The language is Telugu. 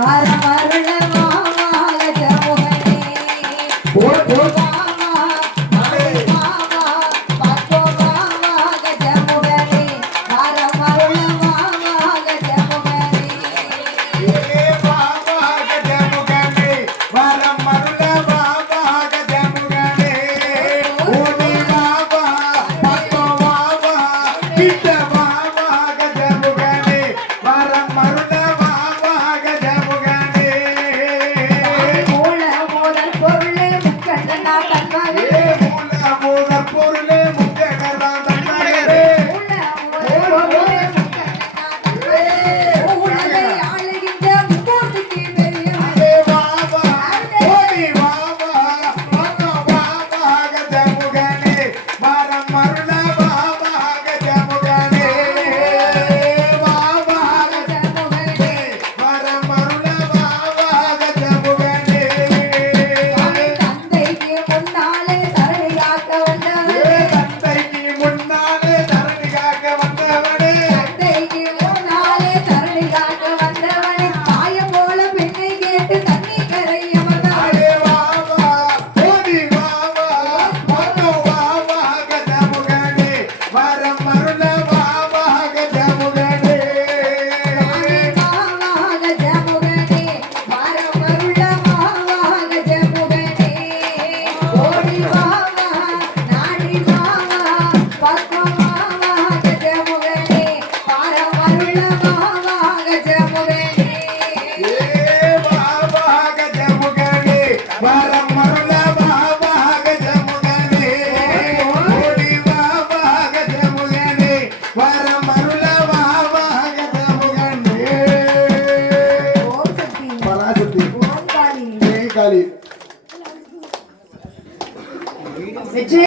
வர வருள টাটা ఓం